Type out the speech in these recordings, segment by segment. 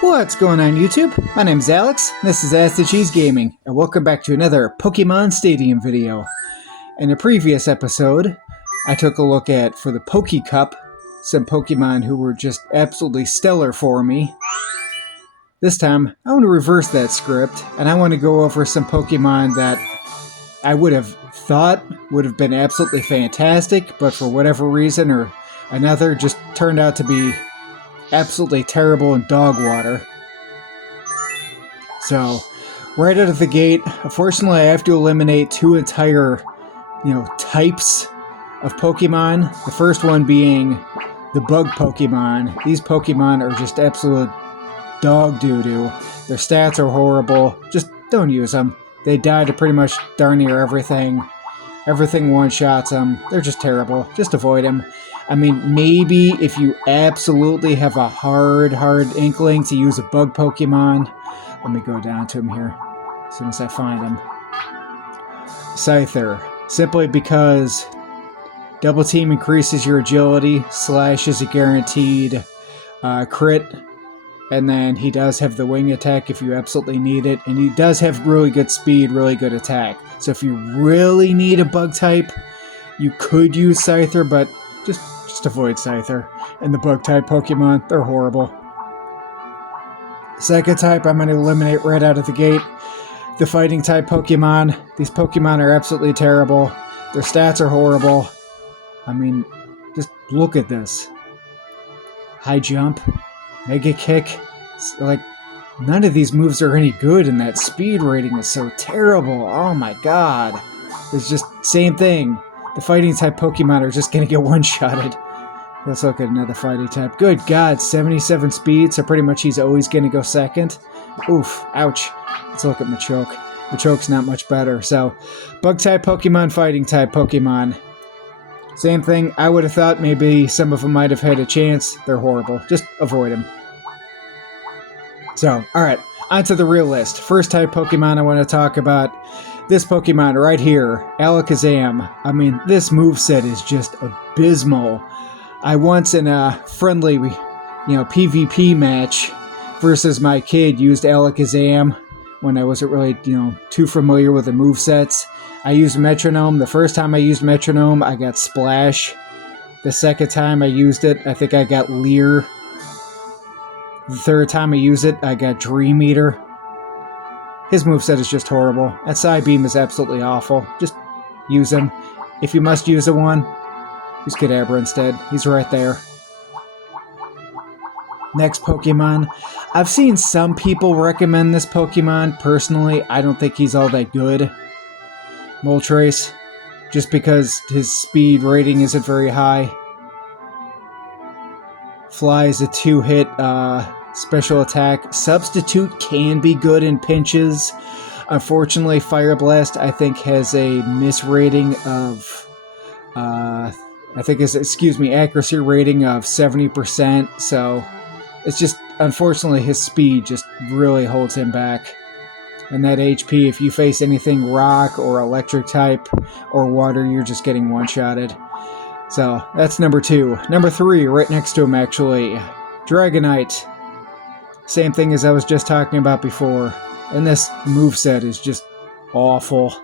What's going on YouTube? My name's Alex, this is Ask the Cheese Gaming, and welcome back to another Pokemon Stadium video. In a previous episode, I took a look at, for the Poke Cup, some Pokemon who were just absolutely stellar for me. This time, I want to reverse that script, and I want to go over some Pokemon that I would have thought would have been absolutely fantastic, but for whatever reason or another, just turned out to be absolutely terrible in dog water. So, right out of the gate, unfortunately I have to eliminate two entire, types of Pokemon. The first one being the bug Pokemon. These Pokemon are just absolute dog doo-doo. Their stats are horrible. Just don't use them. They die to pretty much darn near everything. Everything one-shots them. They're just terrible. Just avoid them. I mean, maybe if you absolutely have a hard inkling to use a bug Pokemon. Let me go down to him here as soon as I find him. Scyther. Simply because double team increases your agility, Slash is a guaranteed crit, and then he does have the wing attack if you absolutely need it, and he does have really good speed, really good attack. So if you really need a bug type, you could use Scyther, but just avoid Scyther. And the bug type Pokemon, they're horrible. Second type I'm going to eliminate right out of the gate. The fighting type Pokemon. These Pokemon are absolutely terrible. Their stats are horrible. I mean, just look at this. High jump, mega kick. Like, none of these moves are any good, and that speed rating is so terrible. Oh my god. It's just same thing. The fighting type Pokemon are just going to get one-shotted. Let's look at another fighting type. Good god, 77 speed, so pretty much he's always going to go second. Oof, ouch. Let's look at Machoke. Machoke's not much better. So, bug type Pokemon, fighting type Pokemon. Same thing, I would have thought maybe some of them might have had a chance. They're horrible. Just avoid them. So, alright, on to the real list. First type Pokemon I want to talk about. This Pokemon right here, Alakazam. I mean, this moveset is just abysmal. I once in a friendly, PvP match versus my kid used Alakazam when I wasn't really, too familiar with the movesets. I used Metronome. The first time I used Metronome, I got Splash. The second time I used it, I think I got Leer. The third time I used it, I got Dream Eater. His moveset is just horrible. And Psybeam is absolutely awful. Just use him. If you must use a one, use Kadabra instead. He's right there. Next Pokemon. I've seen some people recommend this Pokemon. Personally, I don't think he's all that good. Moltres. Just because his speed rating isn't very high. Fly is a 2-hit special attack. Substitute can be good in pinches. Unfortunately, Fire Blast, I think, has a miss rating of... accuracy rating of 70%, so it's just, unfortunately, his speed just really holds him back. And that HP, if you face anything rock or electric type or water, you're just getting one-shotted. So, that's number 2. Number 3, right next to him, actually, Dragonite. Same thing as I was just talking about before. And this moveset is just awful.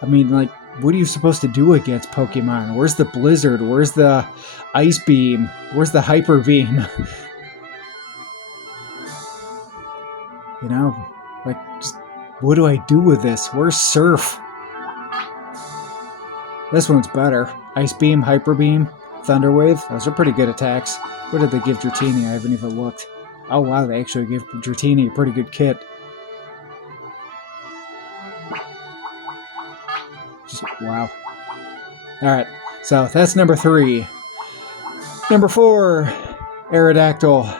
I mean, like, what are you supposed to do against Pokemon? Where's the Blizzard? Where's the Ice Beam? Where's the Hyper Beam? Just, what do I do with this? Where's Surf? This one's better. Ice Beam, Hyper Beam, Thunder Wave. Those are pretty good attacks. What did they give Dratini? I haven't even looked. Oh wow, they actually gave Dratini a pretty good kit. Wow. Alright, so that's number 3. Number 4, Aerodactyl.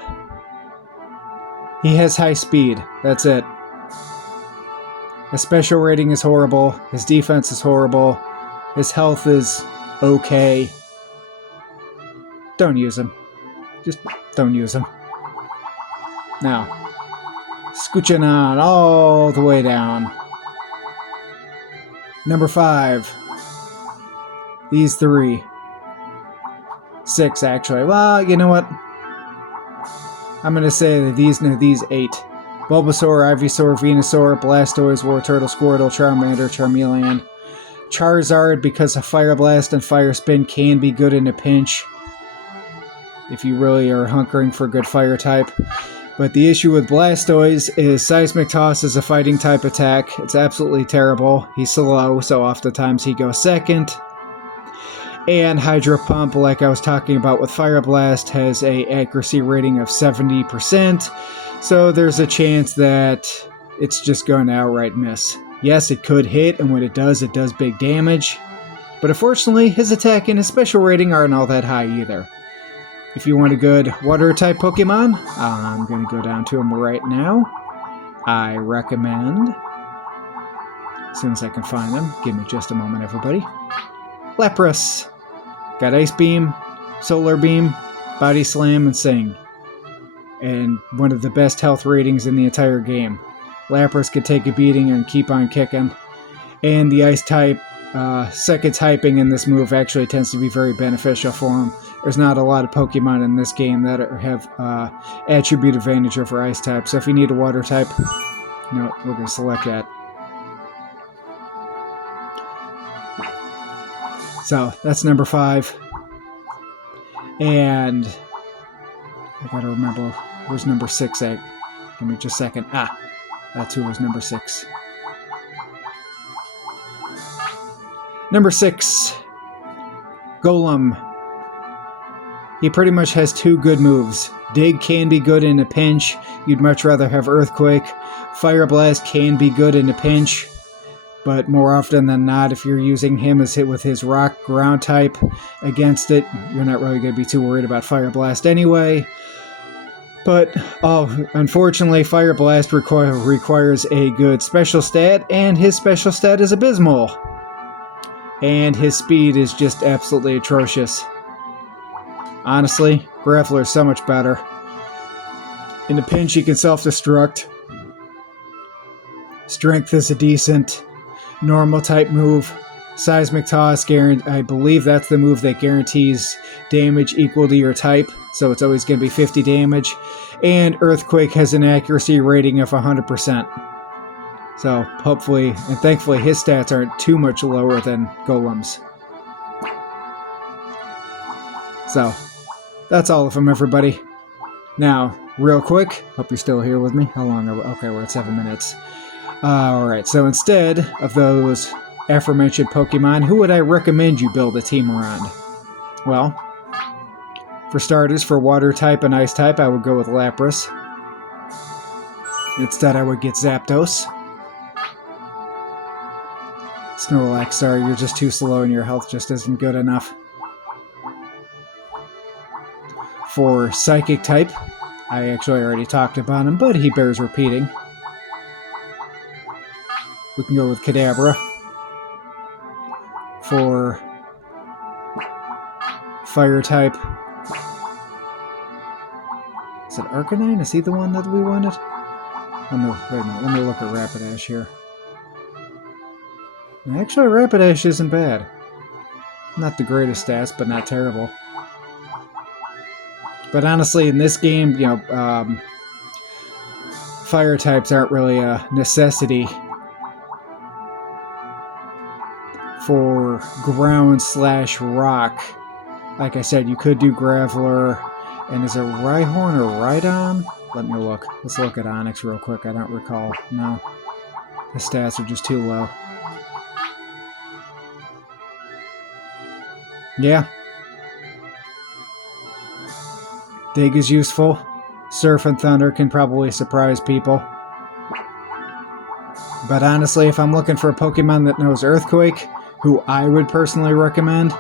He has high speed. That's it. His special rating is horrible. His defense is horrible. His health is okay. Don't use him. Just don't use him. Now, scooching on all the way down. Number 5. These 3. 6, actually. Well, you know what? I'm going to say that these 8. Bulbasaur, Ivysaur, Venusaur, Blastoise, Wartortle, Squirtle, Charmander, Charmeleon. Charizard, because of Fire Blast and Fire Spin, can be good in a pinch if you really are hunkering for a good fire type. But the issue with Blastoise is Seismic Toss is a fighting type attack. It's absolutely terrible. He's slow, so oftentimes he goes second. And Hydro Pump, like I was talking about with Fire Blast, has a accuracy rating of 70%. So there's a chance that it's just going to outright miss. Yes, it could hit, and when it does big damage. But unfortunately, his attack and his special rating aren't all that high either. If you want a good water-type Pokemon, I'm going to go down to him right now. I recommend, as soon as I can find them, give me just a moment, everybody. Lapras. Got Ice Beam, Solar Beam, Body Slam, and Sing. And one of the best health ratings in the entire game. Lapras could take a beating and keep on kicking. And the Ice type, second typing in this move actually tends to be very beneficial for him. There's not a lot of Pokemon in this game that have attribute advantage over Ice type. So if you need a Water type, no, we're going to select that. So that's number 5. And I gotta remember, where's number 6 at? Give me just a second. That's who was number 6. Number 6, Golem. He pretty much has 2 good moves. Dig can be good in a pinch. You'd much rather have Earthquake. Fire Blast can be good in a pinch. But more often than not, if you're using him as hit with his rock ground type against it, you're not really going to be too worried about Fire Blast anyway. But, unfortunately, Fire Blast requires a good special stat, and his special stat is Abysmal. And his speed is just absolutely atrocious. Honestly, Graveler is so much better. In a pinch, he can self-destruct. Strength is a decent normal type move. Seismic Toss, I believe that's the move that guarantees damage equal to your type, so it's always going to be 50 damage. And Earthquake has an accuracy rating of 100%. So hopefully and thankfully his stats aren't too much lower than Golem's. So that's all of them, everybody. Now, real quick, hope you're still here with me. How long are we? Okay, we're at 7 minutes. Alright, so instead of those aforementioned Pokemon, who would I recommend you build a team around? Well, for starters, for Water type and Ice type, I would go with Lapras. Instead, I would get Zapdos. Snorlax, sorry, you're just too slow and your health just isn't good enough. For Psychic type, I actually already talked about him, but he bears repeating. We can go with Kadabra. For Fire type, is it Arcanine? Is he the one that we wanted? Oh no, wait a minute, let me look at Rapidash here. Actually, Rapidash isn't bad. Not the greatest stats, but not terrible. But honestly, in this game, you know, fire types aren't really a necessity for ground/rock. Like I said, you could do Graveler, and is it Rhyhorn or Rhydon? Let me look. Let's look at Onix real quick. I don't recall. No. The stats are just too low. Yeah. Dig is useful. Surf and Thunder can probably surprise people. But honestly, if I'm looking for a Pokemon that knows Earthquake, who I would personally recommend,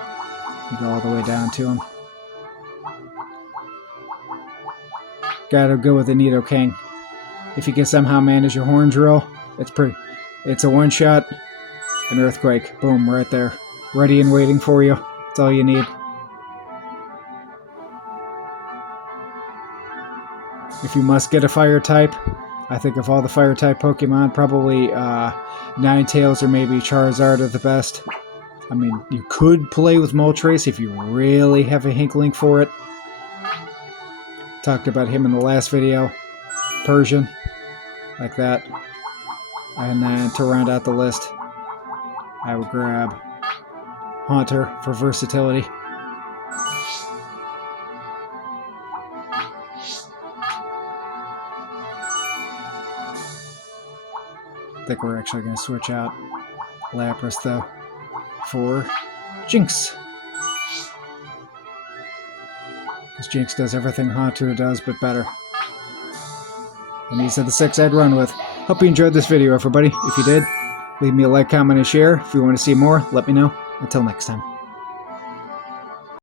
you go all the way down to him. Gotta go with the Nidoking. If you can somehow manage your Horn Drill, it's a one-shot, an Earthquake. Boom, right there. Ready and waiting for you. That's all you need. If you must get a Fire type, I think of all the Fire type Pokemon, probably Ninetales or maybe Charizard are the best. I mean, you could play with Moltres if you really have a hinkling for it. Talked about him in the last video. Persian, like that. And then to round out the list, I would grab Haunter for versatility. I think we're actually going to switch out Lapras, though, for Jinx. Because Jinx does everything Haunter does, but better. And these are the 6 I'd run with. Hope you enjoyed this video, everybody. If you did, leave me a like, comment, and share. If you want to see more, let me know. Until next time.